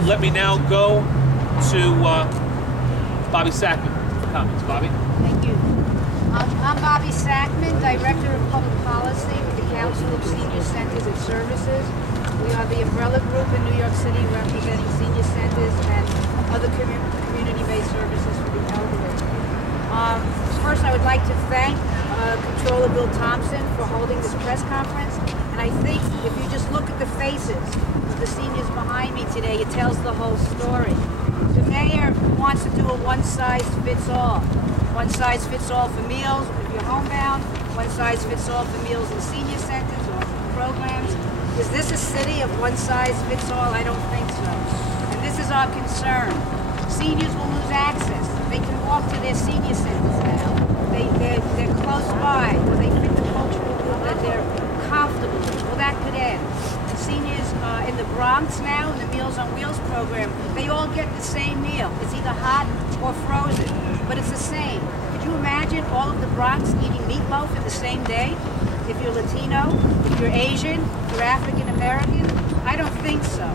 Let me now go to Bobby Sackman for comments. Bobby? Thank you. I'm Bobby Sackman, Director of Public Policy with the Council of Senior Centers and Services. We are the umbrella group in New York City representing senior centers and other community-based services for the elderly. First, I would like to thank Comptroller Bill Thompson for holding this press conference. And I think if you just look at the faces of the seniors behind me today, it tells the whole story. The mayor wants to do a one-size-fits-all. One-size-fits-all for meals if you're homebound, one-size-fits-all for meals in senior centers or programs. Is this a city of one-size-fits-all? I don't think so. And this is our concern. Seniors will lose access. They can walk to their senior centers now. They're close by, or they fit the cultural group that they're comfortable with. Well, that could end. Seniors in the Bronx now, in the Meals on Wheels program, they all get the same meal. It's either hot or frozen, but it's the same. Could you imagine all of the Bronx eating meatloaf in the same day? If you're Latino, if you're Asian, if you're African American, I don't think so.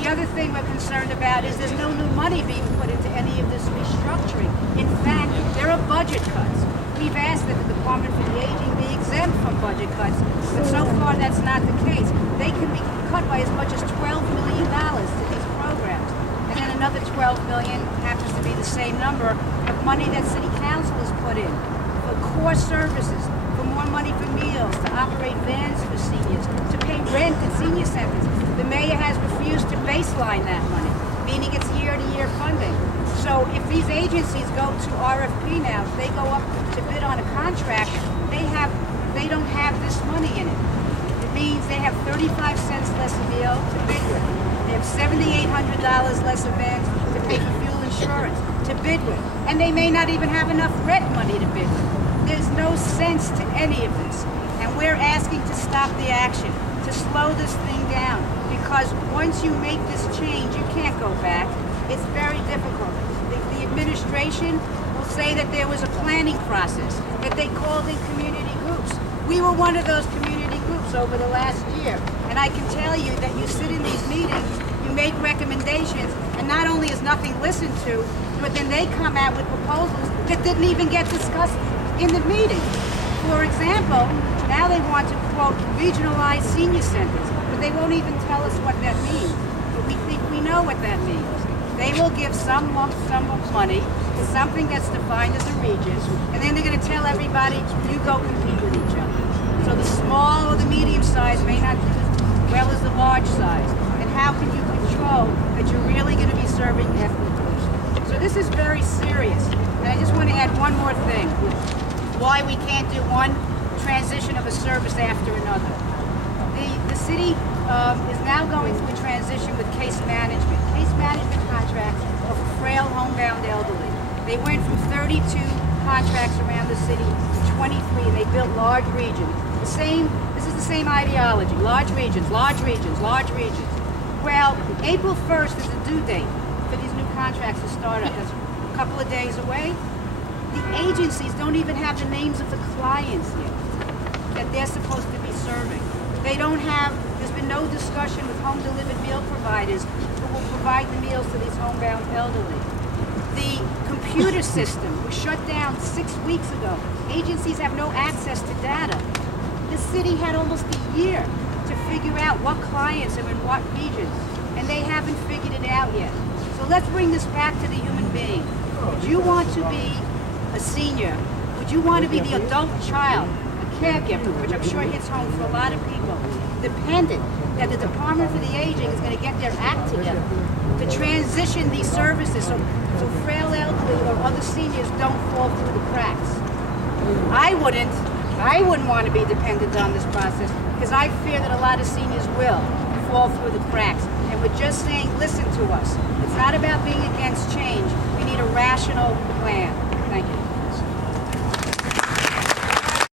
The other thing we're concerned about is there's no new money being put into any of this restructuring. In fact, there are budget cuts. We've asked that the Department for the Aging be exempt from budget cuts, but so far that's not the case. They can be cut by as much as $12 million to these programs. And then another $12 million happens to be the same number of money that City Council has put in for core services, for more money for meals, to operate vans for seniors, to pay rent at senior centers. The mayor has refused to baseline that money, meaning it's year-to-year funding. So if these agencies go to RFP now, if they go up to bid on a contract, they don't have this money in it. It means they have 35 cents less a meal to bid with. They have $7,800 less a van to pay for fuel insurance to bid with. And they may not even have enough rent money to bid with. There's no sense to any of this. And we're asking to stop the action, to slow this thing down. Because once you make this change, you can't go back. It's very difficult. The administration will say that there was a planning process, that they called in community groups. We were one of those community groups over the last year. And I can tell you that you sit in these meetings, you make recommendations, and not only is nothing listened to, but then they come out with proposals that didn't even get discussed in the meeting. For example, now they want to, quote, regionalize senior centers, but they won't even tell us what that means. But we think we know what that means. They will give some lump sum of money to something that's defined as a region, and then they're going to tell everybody, you go compete with each other. So the small or the medium size may not do as well as the large size. And how can you control that you're really going to be serving ethnic groups? So this is very serious. And I just want to add one more thing. Why we can't do one transition of a service after another. The city is now going through a transition with case management. Case management contracts are for frail homebound elderly. They went from 32 contracts around the city to 23, and they built large regions. This is the same ideology, large regions, large regions, large regions. Well, April 1st is the due date for these new contracts to start up. That's a couple of days away. The agencies don't even have the names of the clients yet that they're supposed to be serving. They don't have, there's been no discussion with home delivered meal providers who will provide the meals to these homebound elderly. The computer system was shut down 6 weeks ago. Agencies have no access to data. The city had almost a year to figure out what clients are in what regions, and they haven't figured it out yet. So let's bring this back to the human being. Would you want to be a senior? Would you want to be the adult child, a caregiver, which I'm sure hits home for a lot of people, dependent, that the Department for the Aging is going to get their act together to transition these services so frail elderly or other seniors don't fall through the cracks? I wouldn't want to be dependent on this process because I fear that a lot of seniors will fall through the cracks. And we're just saying, listen to us. It's not about being against change. We need a rational plan. Thank you.